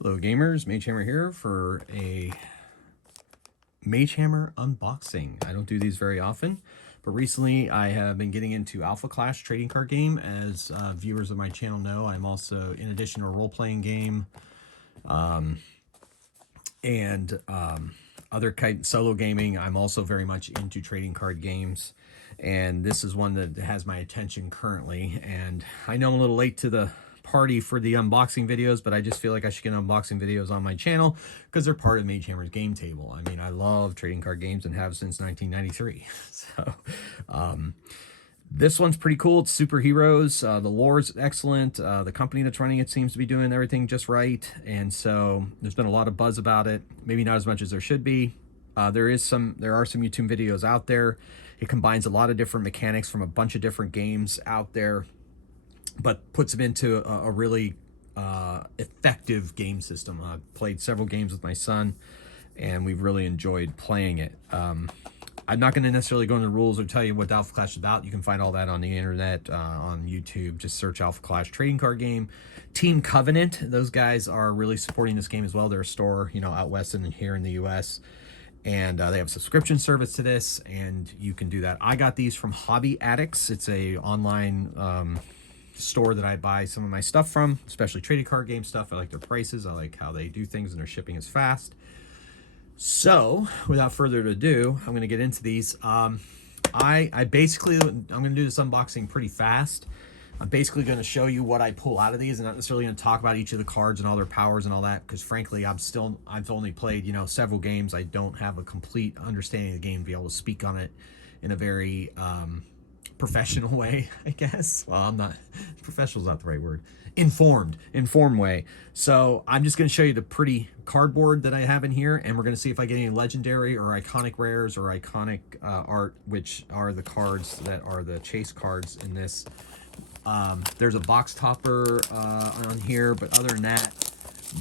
Hello gamers, Mage Hammer here for a Mage Hammer unboxing. I don't do these very often, but recently I have been getting into Alpha Clash trading card game. As viewers of my channel know, I'm also, in addition to a role-playing game and other kind solo gaming, I'm also very much into trading card games. And this is one that has my attention currently. And I know I'm a little late to the party for the unboxing videos, but I just feel like I should get unboxing videos on my channel because they're part of Mage Hammer's game table. I mean, I love trading card games and have since 1993. So this one's pretty cool. It's superheroes. The lore is excellent. The company that's running it seems to be doing everything just right. And so there's been a lot of buzz about it. Maybe not as much as there should be. There are some YouTube videos out there. It combines a lot of different mechanics from a bunch of different games out there, but puts them into a really effective game system. I've played several games with my son, and we've really enjoyed playing it. I'm not going to necessarily go into the rules or tell you what Alpha Clash is about. You can find all that on the internet, on YouTube. Just search Alpha Clash trading card game. Team Covenant, those guys are really supporting this game as well. They're a store, you know, out west and here in the U.S., and they have a subscription service to this, and you can do that. I got these from Hobby Addicts. It's a online store that I buy some of my stuff from, especially trading card game stuff. I like their prices. I like how they do things, and their shipping is fast. So without further ado, I'm going to get into these. I'm going to do this unboxing pretty fast. I'm basically going to show you what I pull out of these, and not necessarily going to talk about each of the cards and all their powers and all that, because frankly, I've only played, you know, several games. I don't have a complete understanding of the game to be able to speak on it in a very professional way, I guess. Well, I'm not, professional's not the right word. Informed way. So I'm just going to show you the pretty cardboard that I have in here, and we're going to see if I get any legendary or iconic rares or iconic art, which are the cards that are the chase cards in this. There's a box topper on here, but other than that,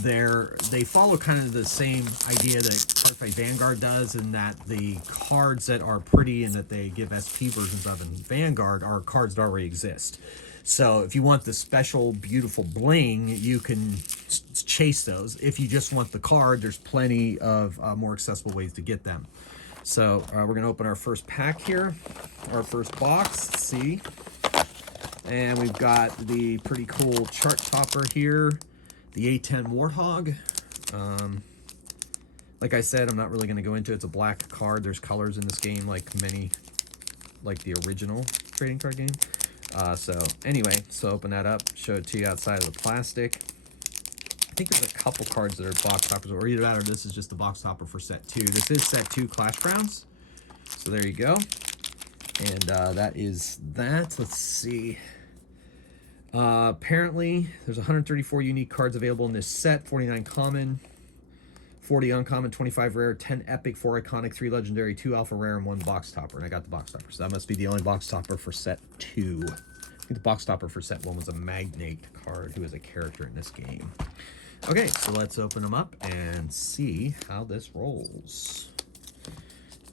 they follow kind of the same idea that Cardfight Vanguard does, in that the cards that are pretty and that they give SP versions of in Vanguard are cards that already exist. So if you want the special, beautiful bling, you can chase those. If you just want the card, there's plenty of more accessible ways to get them. So we're going to open our first pack here, our first box. Let's see. And we've got the pretty cool chart topper here, the A10 Warthog. Like I said, I'm not really going to go into it. It's a black card. There's colors in this game like the original trading card game. So anyway, so open that up, show it to you outside of the plastic. I think there's a couple cards that are box toppers, or either that or this is just the box topper for set 2. This is set 2 Clashgrounds. So there you go. And that is that. Let's see. Apparently, there's 134 unique cards available in this set. 49 common, 40 uncommon, 25 rare, 10 epic, 4 iconic, 3 legendary, 2 alpha rare, and 1 box topper. And I got the box topper, so that must be the only box topper for set 2. I think the box topper for set 1 was a Magnate card, who is a character in this game. Okay, so let's open them up and see how this rolls.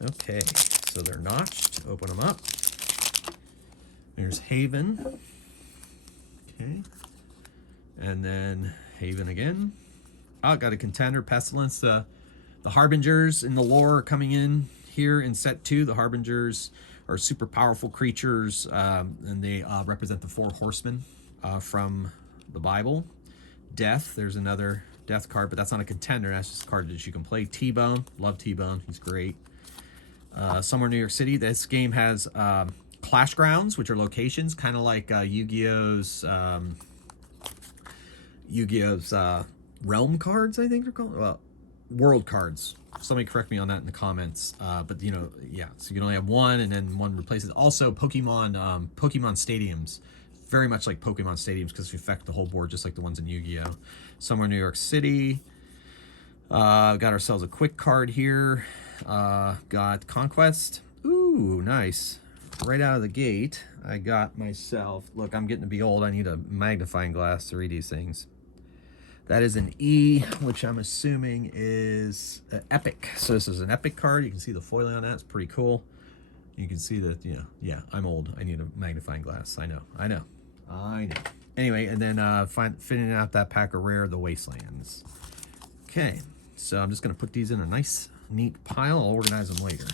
Okay, so they're notched. Open them up. There's Haven. Okay. And then Haven again. Oh, got a contender, Pestilence. The Harbingers in the lore are coming in here in set 2. The Harbingers are super powerful creatures, and they represent the 4 horsemen from the Bible. Death, there's another Death card, but that's not a contender. That's just a card that you can play. T-Bone, love T-Bone. He's great. Somewhere in New York City. This game has Clashgrounds, which are locations, kind of like Yu-Gi-Oh's Realm cards, I think they're called. Well, World cards. Somebody correct me on that in the comments. But you know, yeah. So you can only have one, and then one replaces. Also, Pokemon stadiums, very much like Pokemon stadiums, because they affect the whole board, just like the ones in Yu-Gi-Oh. Somewhere in New York City. Got ourselves a quick card here. Got Conquest. Ooh, nice. Right out of the gate, I got myself, look, I'm getting to be old. I need a magnifying glass to read these things. That is an E, which I'm assuming is epic. So this is an epic card. You can see the foiling on that. It's pretty cool. You can see that, you know, yeah, I'm old. I need a magnifying glass. I know. Anyway, and then fitting out that pack of rare, the Wastelands. Okay, so I'm just going to put these in a nice, neat pile. I'll organize them later.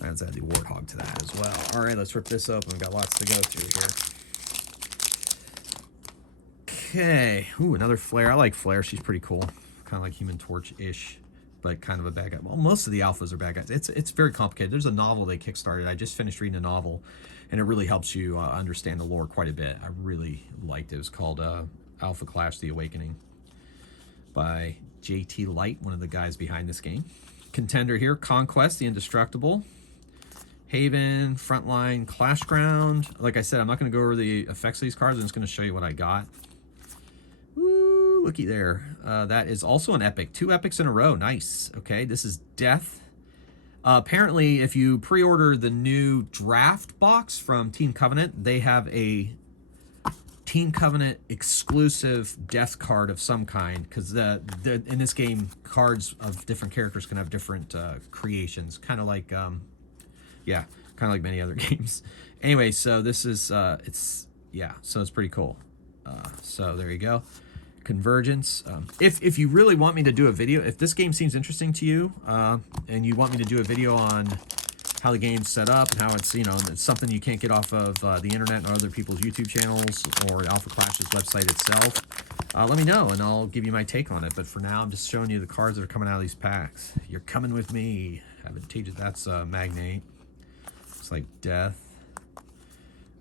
Let's add the Warthog to that as well. All right, let's rip this open. We've got lots to go through here. Okay. Ooh, another Flare. I like Flare. She's pretty cool. Kind of like Human Torch-ish, but kind of a bad guy. Well, most of the alphas are bad guys. It's very complicated. There's a novel they kickstarted. I just finished reading a novel, and it really helps you understand the lore quite a bit. I really liked it. It was called Alpha Clash The Awakening by JT Light, one of the guys behind this game. Contender here, Conquest, the Indestructible. Haven, Frontline, Clashground. Like I said, I'm not going to go over the effects of these cards. I'm just going to show you what I got. Woo, looky there. That is also an epic. 2 epics in a row. Nice. Okay, this is Death. Apparently, if you pre-order the new draft box from Team Covenant, they have a Team Covenant exclusive Death card of some kind, because in this game, cards of different characters can have different creations. Kind of like... yeah, kind of like many other games. Anyway, so this is, so it's pretty cool. So there you go. Convergence. If you really want me to do a video, if this game seems interesting to you, and you want me to do a video on how the game's set up and how it's, it's something you can't get off of the internet or other people's YouTube channels or Alpha Clash's website itself, let me know and I'll give you my take on it. But for now, I'm just showing you the cards that are coming out of these packs. You're coming with me. Advantageous. That's Magnate. It's like Death.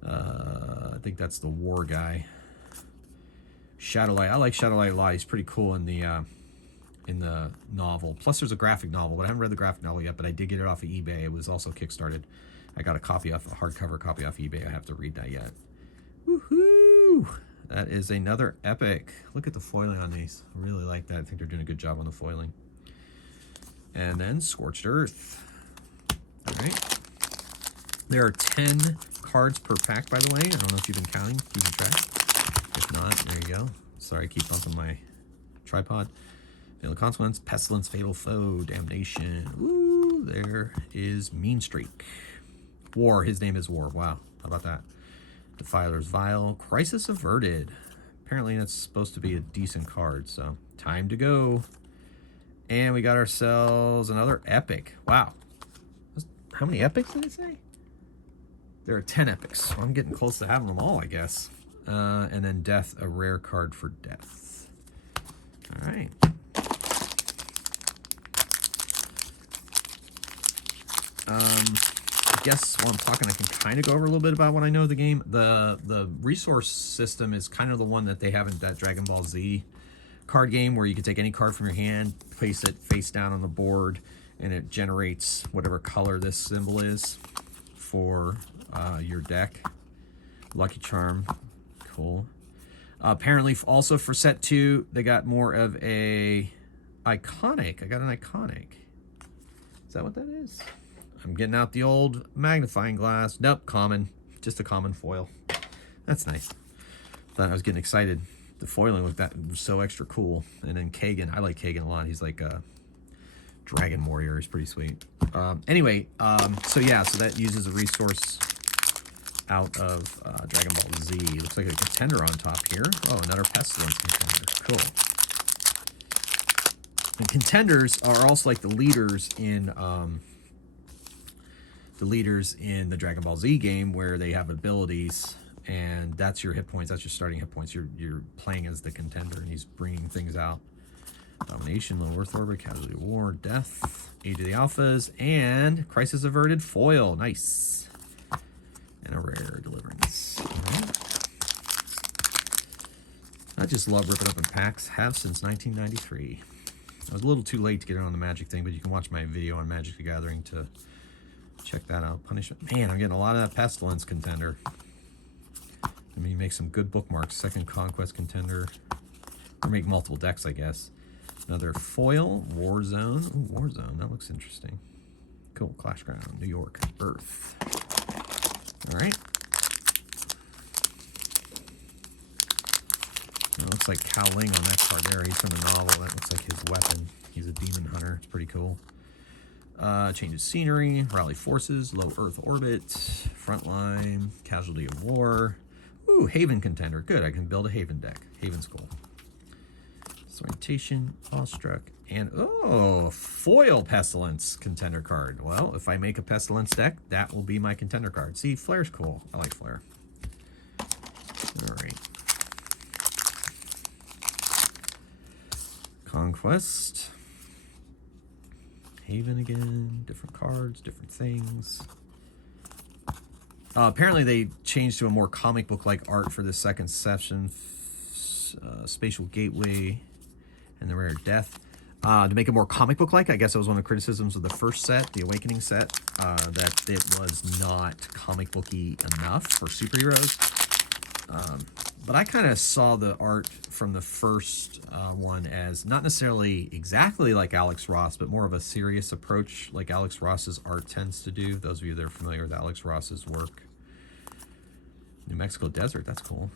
I think that's the War guy. Shadowlight. I like Shadowlight a lot. He's pretty cool in the novel. Plus, there's a graphic novel, but I haven't read the graphic novel yet. But I did get it off of eBay. It was also kickstarted. I got a hardcover copy off eBay. I have to read that yet. Woohoo! That is another epic. Look at the foiling on these. I really like that. I think they're doing a good job on the foiling. And then Scorched Earth. All right. There are 10 cards per pack, by the way. I don't know if you've been counting, keeping track. If not, there you go. Sorry, I keep bumping my tripod. Fatal Consequence, Pestilence, Fatal Foe, Damnation. Ooh, there is Mean Streak. War, his name is War. Wow, how about that? Defiler's Vial, Crisis Averted. Apparently that's supposed to be a decent card, so time to go. And we got ourselves another epic. Wow. How many epics did it say? There are 10 epics, so I'm getting close to having them all, I guess. And then Death, a rare card for Death. All right. I guess while I'm talking, I can kind of go over a little bit about what I know of the game. The resource system is kind of the one that they have in that Dragon Ball Z card game, where you can take any card from your hand, place it face down on the board, and it generates whatever color this symbol is for your deck. Lucky Charm, cool. Apparently, also for set 2, they got more of a iconic. I got an iconic. Is that what that is? I'm getting out the old magnifying glass. Nope, common. Just a common foil. That's nice. Thought I was getting excited. The foiling was so extra cool. And then Kagan. I like Kagan a lot. He's like a Dragon Warrior. He's pretty sweet. Anyway, so yeah, so that uses a resource out of Dragon Ball Z. Looks like a contender on top here. Oh, another Pestilence contender. Cool. And contenders are also like the leaders in the Dragon Ball Z game, where they have abilities, and that's your hit points. That's your starting hit points. You're playing as the contender, and he's bringing things out. Domination, Low Earth Orbit, Casualty War, Death, Age of the Alphas, and Crisis Averted foil. Nice. And a rare Deliverance. Right. I just love ripping up in packs. Have since 1993. I was a little too late to get on the Magic thing, but you can watch my video on Magic the Gathering to check that out. Punishment. Man, I'm getting a lot of that Pestilence contender. I mean, you make some good bookmarks. Second Conquest contender. Or make multiple decks, I guess. Another foil. Warzone. Ooh, Warzone. That looks interesting. Cool. Clashground. New York. Earth. All right. It looks like Cao Ling on that card there. He's from the novel. That looks like his weapon. He's a demon hunter. It's pretty cool. Changes scenery, rally forces, low Earth orbit, frontline, casualty of war. Ooh, Haven contender. Good, I can build a Haven deck. Haven Skull. Orientation, Awestruck, and oh, foil Pestilence contender card. Well, if I make a Pestilence deck, that will be my contender card. See, Flare's cool. I like Flare. All right. Conquest. Haven again. Different cards, different things. Apparently they changed to a more comic book-like art for the second session. Spatial Gateway and the Rare Death. To make it more comic book-like, I guess that was one of the criticisms of the first set, the Awakening set, that it was not comic booky enough for superheroes. But I kind of saw the art from the first one as not necessarily exactly like Alex Ross, but more of a serious approach like Alex Ross's art tends to do. Those of you that are familiar with Alex Ross's work. New Mexico Desert, that's cool.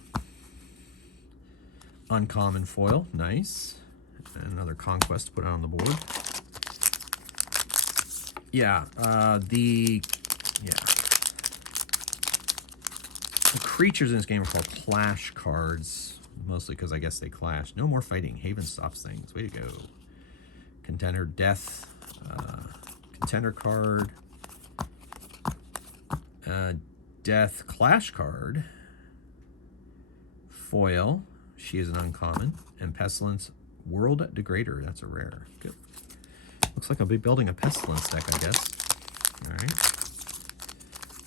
Uncommon foil, nice. And another Conquest to put out on the board. Yeah, the creatures in this game are called Clash cards, mostly because I guess they clash. No more fighting. Haven stops things. Way to go. Contender Death. Contender card. Death Clash card. Foil. She is an uncommon. And Pestilence World Degrader. That's a rare. Good. Looks like I'll be building a Pestilence deck, I guess. All right.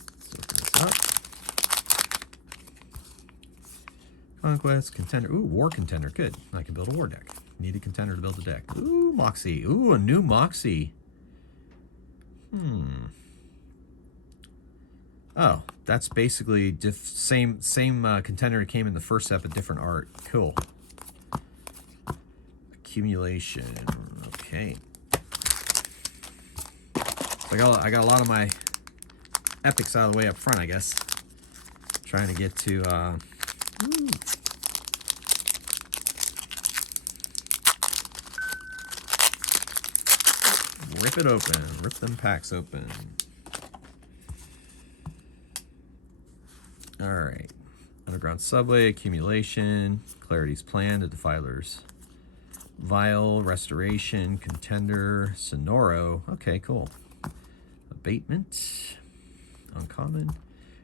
Let's open this up. Conquest, Contender. Ooh, War Contender. Good. I can build a war deck. Need a contender to build a deck. Ooh, Moxie. Ooh, a new Moxie. Oh, that's basically same contender that came in the first set, but different art. Cool. Accumulation. Okay. So I got a lot of my epics out of the way up front, I guess. Trying to get to rip it open. Rip them packs open. Alright. Underground Subway, Accumulation, Clarity's Plan, The Defilers. Vial, Restoration, Contender, Sonoro. Okay, cool. Abatement. Uncommon.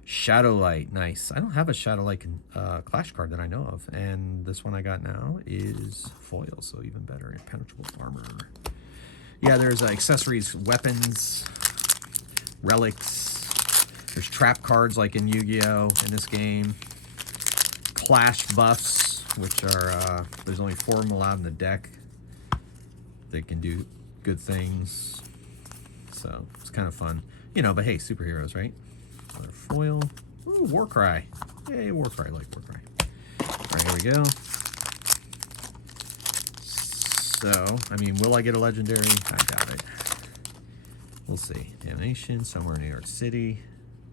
Shadowlight, nice. I don't have a Shadowlight Clash card that I know of. And this one I got now is foil, so even better. Impenetrable Armor. Yeah, there's accessories, weapons, relics. There's trap cards like in Yu-Gi-Oh! In this game. Clash buffs, which are, there's only 4 of them allowed in the deck. They can do good things. So, it's kind of fun. You know, but hey, superheroes, right? Another foil. Ooh, Warcry. Yay, Warcry. I like Warcry. Alright, here we go. So, I mean, will I get a legendary? I doubt it. We'll see. Damnation, somewhere in New York City.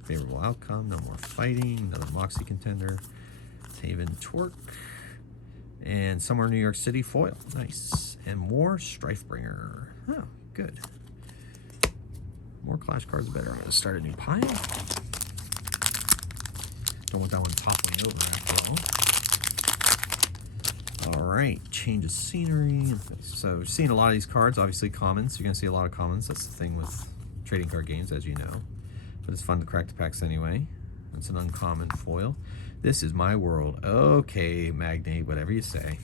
Favorable outcome, no more fighting. Another Moxie contender. Haven Torque. And somewhere in New York City, foil. Nice. And more Strifebringer. Oh, good. More Clash cards, better. I'm going to start a new pile. Don't want that one toppling over after all. Alright, change of scenery. So, we're seeing a lot of these cards, obviously commons. You're going to see a lot of commons. That's the thing with trading card games, as you know. But it's fun to crack the packs anyway. It's an uncommon foil. This is my world. Okay, Magnate, whatever you say.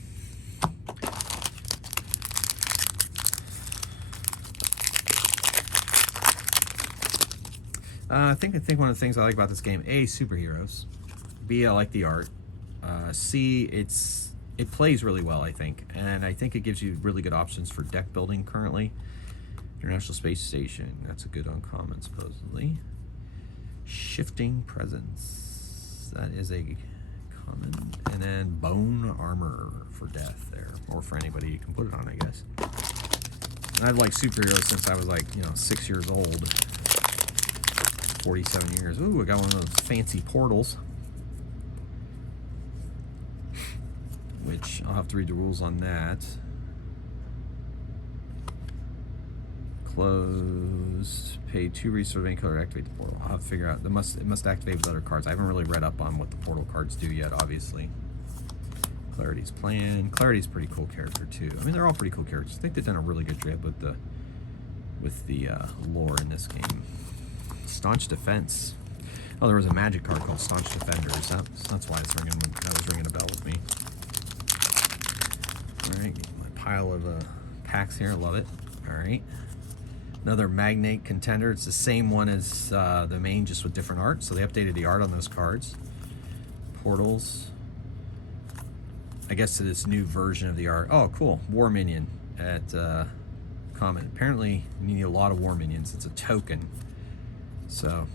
I think one of the things I like about this game, A, superheroes. B, I like the art. C, it plays really well, I think. And I think it gives you really good options for deck building currently. International Space Station. That's a good uncommon, supposedly. Shifting Presence. That is a common. And then Bone Armor for death there. Or for anybody you can put it on, I guess. And I've liked superheroes since I was like, 6 years old. 47 years. Ooh, I got one of those fancy portals. Which I'll have to read the rules on that. Closed. Pay 2 resources of any color to activate the portal. I'll have to figure out. It must activate with other cards. I haven't really read up on what the portal cards do yet, obviously. Clarity's playing. Clarity's a pretty cool character too. I mean, they're all pretty cool characters. I think they've done a really good job with the lore in this game. Staunch Defense. Oh, there was a Magic card called Staunch Defenders. That's why that was ringing a bell with me. All right, my pile of packs here. Love it. All right. Another Magnate Contender. It's the same one as the main, just with different art. So they updated the art on those cards. Portals. I guess to this new version of the art. Oh, cool. War Minion at common. Apparently, you need a lot of War Minions. It's a token. So,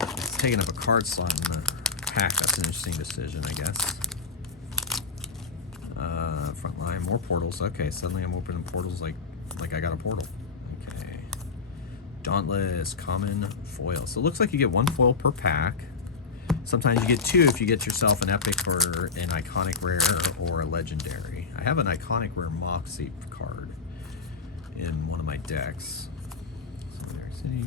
it's taking up a card slot in the pack. That's an interesting decision, I guess. Front line, more portals. Okay, suddenly I'm opening portals like I got a portal. Okay. Dauntless, common, foil. So it looks like you get one foil per pack. Sometimes you get two if you get yourself an epic or an iconic rare or a legendary. I have an iconic rare Moxie card in one of my decks. City.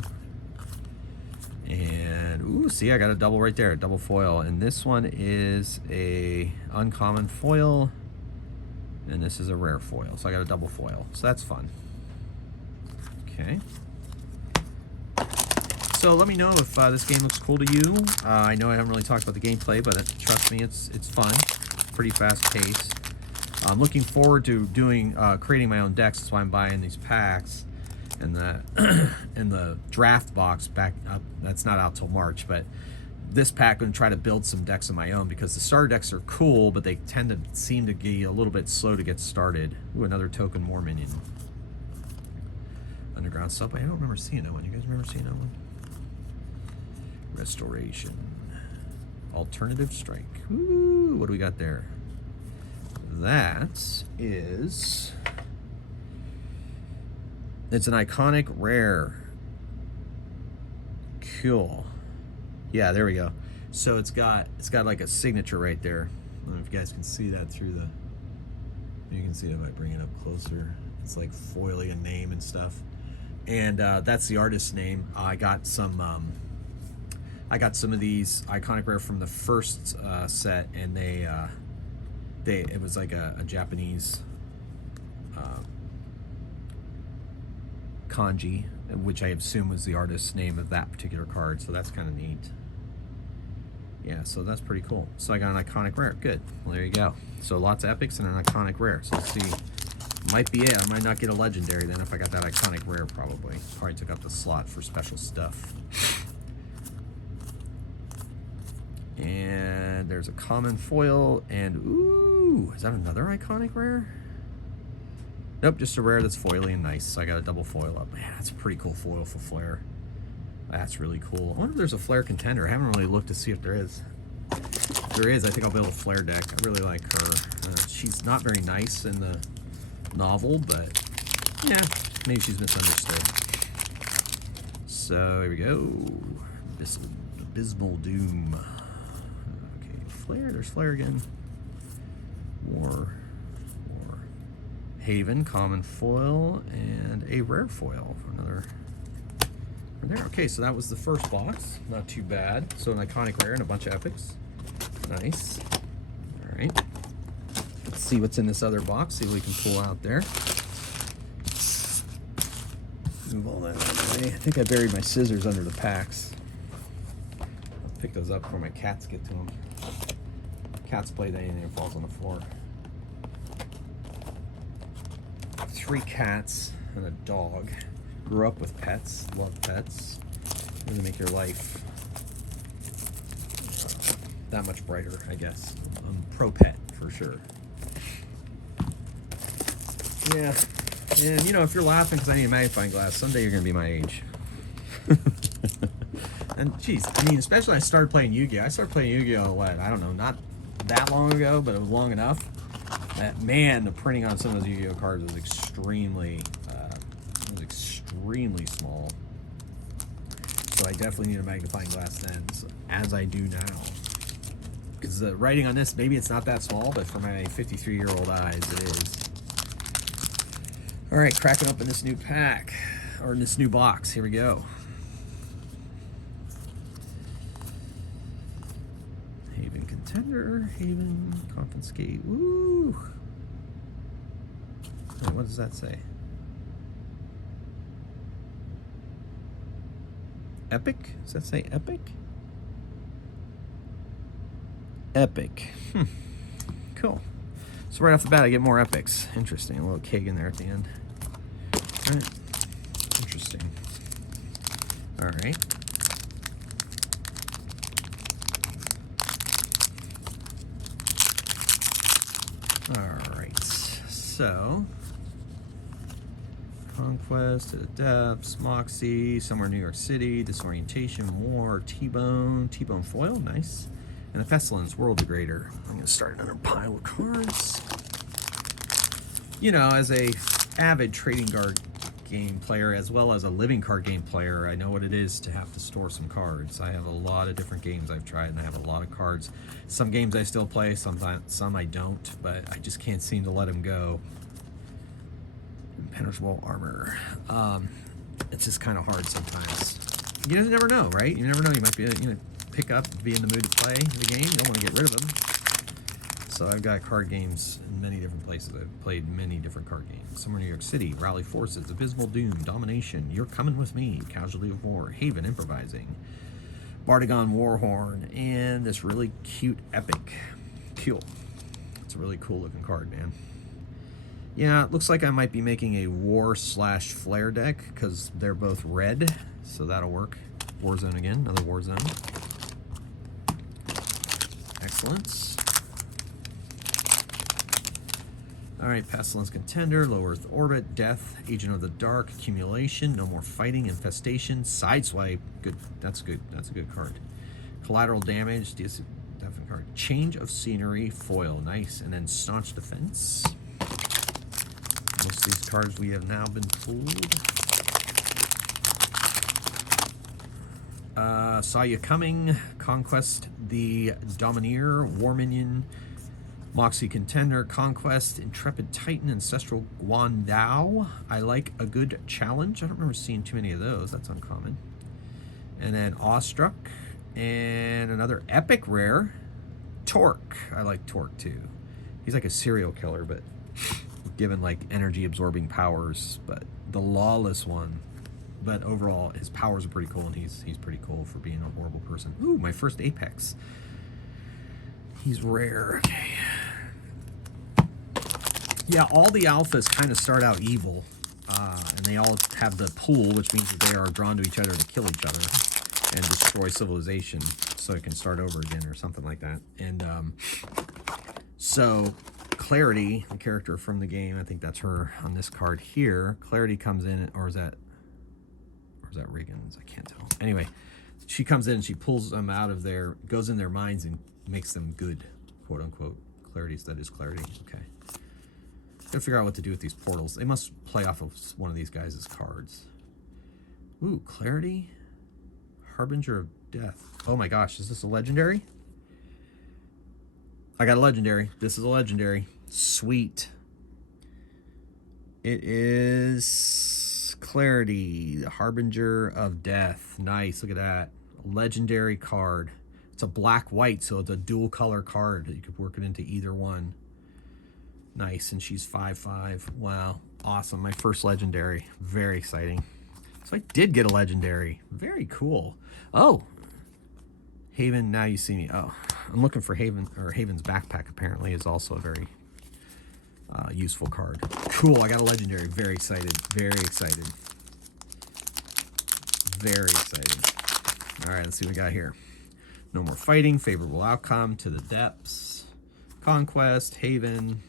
And ooh, see, I got a double right there, a double foil. And this one is a uncommon foil. And this is a rare foil. So I got a double foil. So that's fun. Okay. So let me know if this game looks cool to you. I know I haven't really talked about the gameplay, but trust me, it's fun. Pretty fast paced. I'm looking forward to creating my own decks. That's why I'm buying these packs. And the draft box back up. That's not out till March, but this pack I'm going to try to build some decks of my own because the starter decks are cool, but they tend to seem to be a little bit slow to get started. Ooh, another token War Minion. Underground Subway. I don't remember seeing that one. You guys remember seeing that one? Restoration. Alternative Strike. Ooh, what do we got there? That is... It's an iconic rare. Cool. Yeah, there we go. So it's got like a signature right there. I don't know if you guys can see that through the... You can see it if I bring it up closer. It's like foiling a name and stuff. And that's the artist's name. I got some of these iconic rare from the first set, and it was like a Japanese kanji, which I assume was the artist's name of that particular card. So that's kind of neat. Yeah, so that's pretty cool. So I got an iconic rare. Good. Well, there you go. So lots of epics and an iconic rare. So let's see. Might be it. I might not get a legendary then if I got that iconic rare, probably. Probably took up the slot for special stuff. And there's a common foil. And ooh, is that another iconic rare? Nope, just a rare that's foily and nice. So I got a double foil up. Man, that's a pretty cool foil for Flare. That's really cool. I wonder if there's a Flare contender. I haven't really looked to see if there is. If there is, I think I'll build a Flare deck. I really like her. She's not very nice in the novel, but yeah, maybe she's misunderstood. So here we go. Abysmal Doom. Okay, Flare. There's Flare again. War. Haven, common foil, and a rare foil. Another. There. Okay, so that was the first box. Not too bad. So an iconic rare and a bunch of epics. Nice. All right. Let's see what's in this other box. See what we can pull out there. Move all that out of the way. I think I buried my scissors under the packs. I'll pick those up before my cats get to them. Cats play with anything that falls on the floor. 3 cats and a dog. Grew up with pets, love pets. Really make your life that much brighter, I guess. I'm pro pet for sure. Yeah, and you know, if you're laughing because I need a magnifying glass, someday you're gonna be my age. And geez, I mean, especially I started playing Yu-Gi-Oh. I started playing Yu-Gi-Oh, what, I don't know, not that long ago, but it was long enough. Man, the printing on some of those Yu-Gi-Oh cards was extremely small. So I definitely need a magnifying glass then, as I do now. Because the writing on this, maybe it's not that small, but for my 53-year-old eyes, it is. All right, cracking open this new pack, or this new box. Here we go. Haven Contender, Haven, Confiscate. Woo! Wait, what does that say? Epic? Does that say epic? Epic. Cool. So right off the bat, I get more epics. Interesting. A little keg in there at the end. All right. Interesting. All right. All right. So, Conquest to the Depths, Moxie, Somewhere New York City, Disorientation, War, T-Bone, T-Bone Foil, nice. And the Pestilence, World Degrader. I'm going to start another pile of cards. You know, as a avid trading card game player, as well as a living card game player, I know what it is to have to store some cards. I have a lot of different games I've tried, and I have a lot of cards. Some games I still play, sometimes some I don't, but I just can't seem to let them go. Impenetrable Armor. It's just kind of hard sometimes. You never know, right? You never know. You might be, pick up, be in the mood to play the game. You don't want to get rid of them. So I've got card games in many different places. I've played many different card games. Somewhere New York City, Rally Forces, Abysmal Doom, Domination, You're Coming With Me, Casualty of War, Haven Improvising, Bardagon Warhorn, and this really cute epic. Cool. It's a really cool looking card, man. Yeah, it looks like I might be making a War/Flare deck because they're both red, so that'll work. Warzone again, another Warzone. Excellent. All right, Pestilence Contender, Low Earth Orbit, Death, Agent of the Dark, Accumulation, No More Fighting, Infestation, Sideswipe. Good, that's good. That's a good card. Collateral Damage, definite card. Change of Scenery, Foil, nice. And then Staunch Defense. Most of these cards we have now been pulled. Saw You Coming, Conquest the Domineer, War Minion, Moxie Contender, Conquest, Intrepid Titan, Ancestral Guandao. I like a good challenge. I don't remember seeing too many of those. That's uncommon. And then Awestruck, and another epic rare, Torque. I like Torque too. He's like a serial killer, but given like energy absorbing powers. But the Lawless one. But overall, his powers are pretty cool, and he's pretty cool for being a horrible person. Ooh, my first Apex. He's rare. Okay. Yeah, all the alphas kind of start out evil, and they all have the pool, which means that they are drawn to each other to kill each other and destroy civilization, so it can start over again or something like that. And so Clarity, the character from the game, I think that's her on this card here. Clarity comes in, or is that Reagan's? I can't tell. Anyway, she comes in and she pulls them out of their, goes in their minds and makes them good, quote unquote. Clarity, that is Clarity. Okay. Gotta figure out what to do with these portals. They must play off of one of these guys' cards. Ooh, Clarity. Harbinger of Death. Oh my gosh, is this a legendary? I got a legendary. This is a legendary. Sweet. It is Clarity, the Harbinger of Death. Nice, look at that. Legendary card. It's a black-white, so it's a dual color card. You could work it into either one. Nice, and she's 5/5. Wow, awesome. My first legendary. Very exciting. So I did get a legendary. Very cool. Oh, Haven, Now You See Me. Oh, I'm looking for Haven, or Haven's Backpack apparently is also a very useful card. Cool, I got a legendary. Very excited. Very excited. Very excited. All right, let's see what we got here. No More Fighting, Favorable Outcome, To the Depths, Conquest, Haven,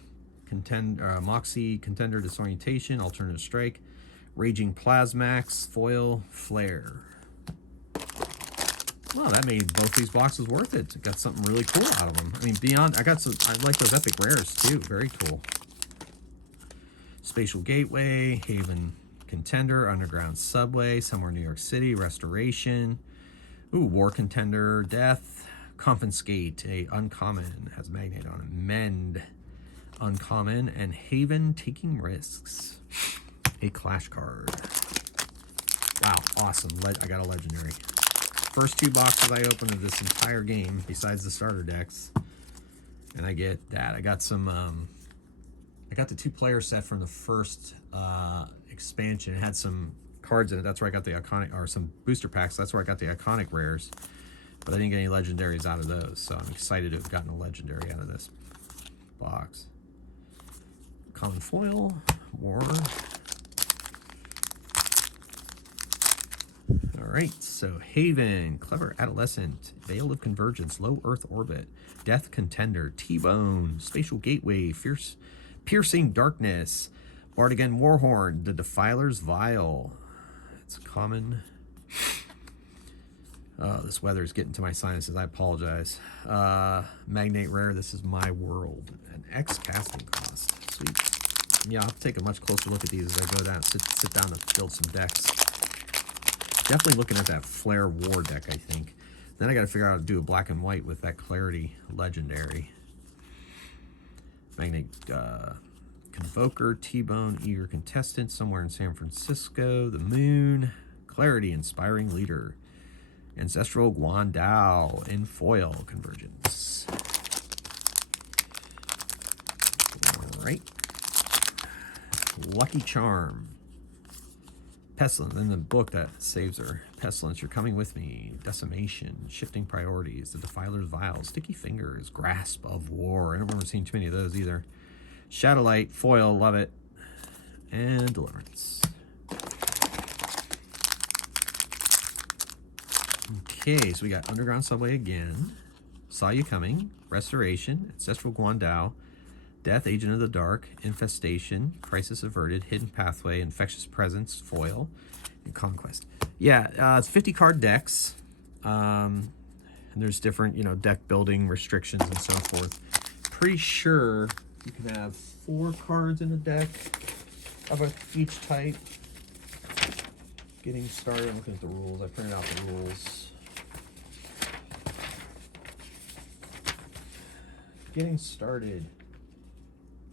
Moxie, Contender, Disorientation, Alternative Strike, Raging Plasmax, Foil, Flare. Well, that made both these boxes worth it. Got something really cool out of them. I mean, beyond, I like those epic rares too. Very cool. Spatial Gateway, Haven Contender, Underground Subway, Somewhere New York City, Restoration. Ooh, War Contender, Death, Confiscate, a uncommon, has Magnate on it. Mend, uncommon, and Haven, Taking Risks, a Clash card. Wow, awesome. I got a legendary. First two boxes I opened of this entire game, besides the starter decks. And I get that. I got some, I got the 2-player set from the first expansion. It had some cards in it. That's where I got the iconic, or some booster packs. That's where I got the iconic rares. But I didn't get any legendaries out of those. So I'm excited to have gotten a legendary out of this box. Common foil, war. All right, so Haven, Clever Adolescent, Veil of Convergence, Low Earth Orbit, Death Contender, T-Bone, Spatial Gateway, Piercing Darkness, Bardigan Warhorn, The Defiler's Vial. It's common. This weather's getting to my sinuses. I apologize. Magnate Rare, This Is My World. An X casting cost. Sweet. Yeah, I'll take a much closer look at these as I go down, sit down to build some decks. Definitely looking at that Flare War deck, I think. Then I got to figure out how to do a black and white with that Clarity Legendary. Magnate Convoker, T-Bone, Eager Contestant, Somewhere in San Francisco, The Moon, Clarity Inspiring Leader, Ancestral Guandao, in foil convergence. All right. Lucky Charm. Pestilence, in the book that saves her. Pestilence, You're Coming With Me. Decimation, Shifting Priorities, The Defiler's Vial, Sticky Fingers, Grasp of War. I don't remember seeing too many of those either. Shadowlight, foil, love it. And Deliverance. Okay, so we got Underground Subway again. Saw You Coming, Restoration, Ancestral Guandao, Death, Agent of the Dark, Infestation, Crisis Averted, Hidden Pathway, Infectious Presence, foil, and Conquest. Yeah, it's 50 card decks. And there's different, you know, deck building restrictions and so forth. Pretty sure you can have 4 cards in a deck of each type. Getting started, I'm looking at the rules. I printed out the rules. Getting started.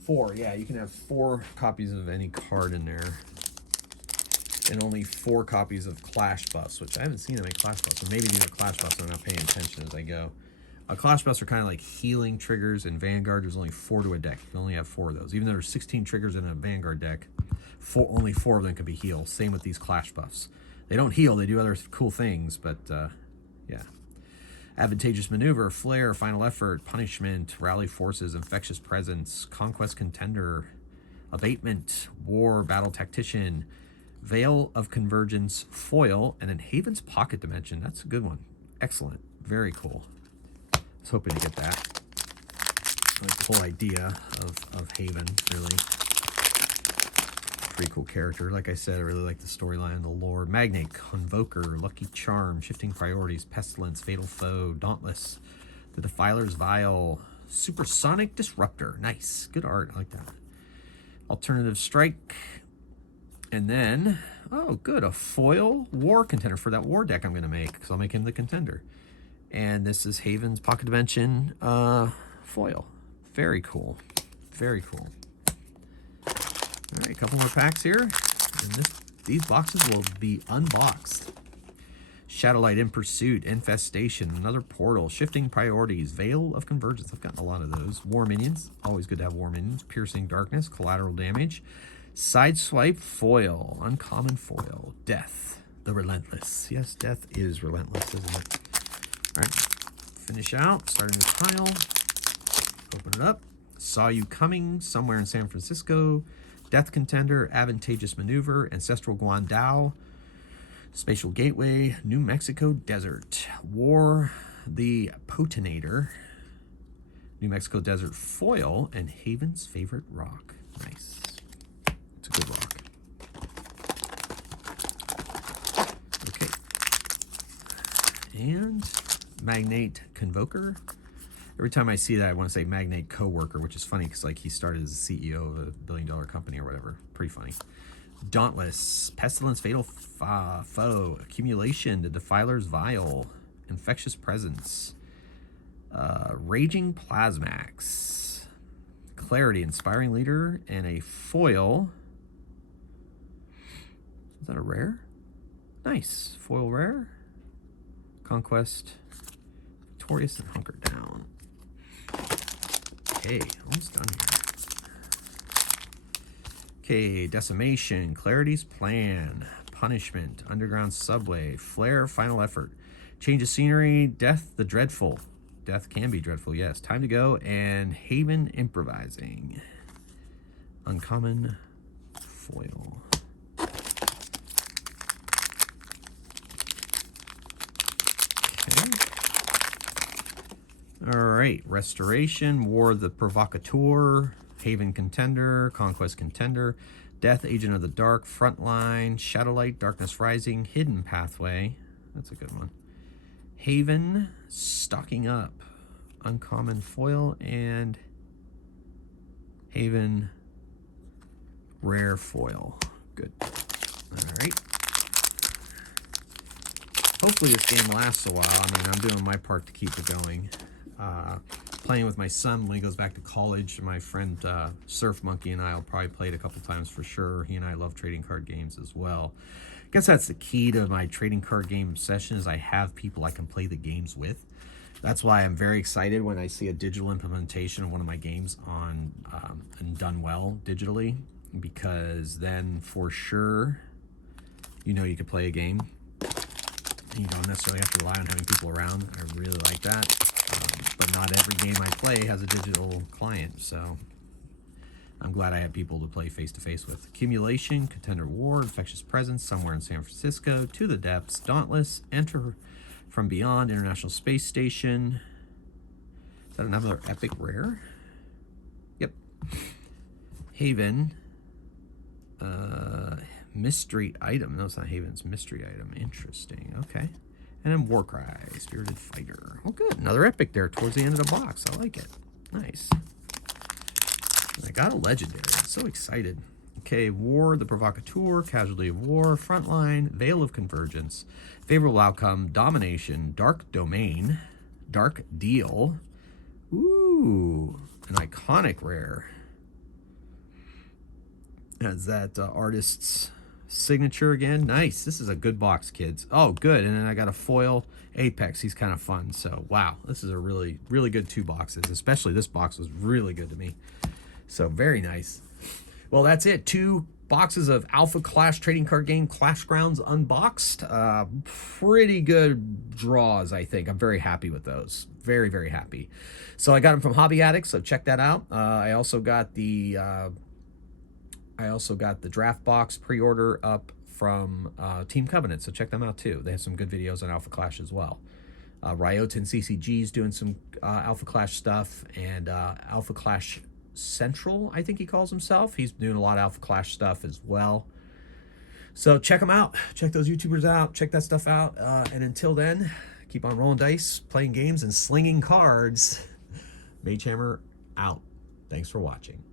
4, yeah, you can have 4 copies of any card in there. And only 4 copies of Clash buffs, which I haven't seen that many Clash buffs. So maybe these are Clash buffs, so I'm not paying attention as I go. Clash buffs are kind of like healing triggers. In Vanguard, there's only 4 to a deck. You can only have 4 of those. Even though there's 16 triggers in a Vanguard deck, only 4 of them can be healed. Same with these Clash buffs. They don't heal, they do other cool things, but yeah. Advantageous Maneuver, Flare, Final Effort, Punishment, Rally Forces, Infectious Presence, Conquest Contender, Abatement, War, Battle Tactician, Veil of Convergence, Foil, and then Haven's Pocket Dimension. That's a good one. Excellent. Very cool. I was hoping to get that. I like the whole idea of Haven, really. Pretty cool character. Like I said, I really like the storyline, the lore. Magnate, Convoker, Lucky Charm, Shifting Priorities, Pestilence, Fatal Foe, Dauntless, The Defiler's Vial, Supersonic Disruptor. Nice. Good art. I like that. Alternative Strike. And then, oh, good, a foil war contender for that war deck I'm going to make, because I'll make him the contender. And this is Haven's Pocket Dimension foil. Very cool. Very cool. All right, a couple more packs here. And these boxes will be unboxed. Shadowlight in Pursuit, Infestation, Another Portal, Shifting Priorities, Veil of Convergence. I've gotten a lot of those. War Minions, always good to have War Minions. Piercing Darkness, Collateral Damage. Sideswipe Foil, Uncommon Foil, Death, the Relentless. Yes, Death is relentless, isn't it? All right, finish out, start a new pile, open it up. Saw You Coming, Somewhere in San Francisco, Death Contender, Advantageous Maneuver, Ancestral Guandao, Spatial Gateway, New Mexico Desert, War, the Potinator, New Mexico Desert Foil, and Haven's Favorite Rock. Nice. It's a good rock. Okay. And Magnate Convoker. Every time I see that, I want to say Magnate Coworker, which is funny because like he started as the CEO of a billion-dollar company or whatever. Pretty funny. Dauntless, Pestilence, Fatal Foe, Accumulation, The Defiler's Vial, Infectious Presence, Raging Plasmax, Clarity, Inspiring Leader, and a foil. Is that a rare? Nice. Foil rare. Conquest, Victorious, and Hunker Down. Okay, almost done here. Okay, Decimation, Clarity's Plan, Punishment, Underground Subway, Flare, Final Effort, Change of Scenery, Death the Dreadful. Death can be dreadful, yes. Time to Go, and Haven Improvising. Uncommon foil. Okay. All right, Restoration, War of the Provocateur, Haven Contender, Conquest Contender, Death Agent of the Dark, Frontline, Shadowlight, Darkness Rising, Hidden Pathway. That's a good one. Haven, Stocking Up, Uncommon Foil, and Haven Rare Foil. Good. All right. Hopefully this game lasts a while. I mean, I'm doing my part to keep it going. Playing with my son when he goes back to college. My friend Surf Monkey and I will probably play it a couple times for sure. He and I love trading card games as well. I guess that's the key to my trading card game session, is I have people I can play the games with. That's why I'm very excited when I see a digital implementation of one of my games on and done well digitally, because then for sure, you know, you can play a game. You don't necessarily have to rely on having people around. I really like that. But not every game I play has a digital client, so I'm glad I have people to play face-to-face with. Accumulation, Contender War, Infectious Presence, Somewhere in San Francisco, To the Depths, Dauntless, Enter from Beyond, International Space Station. Is that another epic rare? Yep. Haven. Mystery item. No, it's not Haven, it's mystery item. Interesting. Okay. And then Warcry, Spirited Fighter. Oh, good. Another epic there towards the end of the box. I like it. Nice. And I got a legendary. I'm so excited. Okay, War, the Provocateur, Casualty of War, Frontline, Veil of Convergence, Favorable Outcome, Domination, Dark Domain, Dark Deal. Ooh, an iconic rare. Has that artist's signature again. Nice. This is a good box, kids. Oh, good. And then I got a foil Apex. He's kind of fun. So, wow. This is a really, really good 2 boxes. Especially this box was really good to me. So, very nice. Well, that's it. 2 boxes of Alpha Clash trading card game Clashgrounds unboxed. Pretty good draws, I think. I'm very happy with those. Very, very happy. So, I got them from Hobby Addicts, so check that out. I also got the draft box pre-order up from Team Covenant, so check them out too. They have some good videos on Alpha Clash as well. Ryotan CCG is doing some Alpha Clash stuff, and Alpha Clash Central, I think he calls himself. He's doing a lot of Alpha Clash stuff as well. So check them out. Check those YouTubers out. Check that stuff out. And until then, keep on rolling dice, playing games, and slinging cards. Mage Hammer out. Thanks for watching.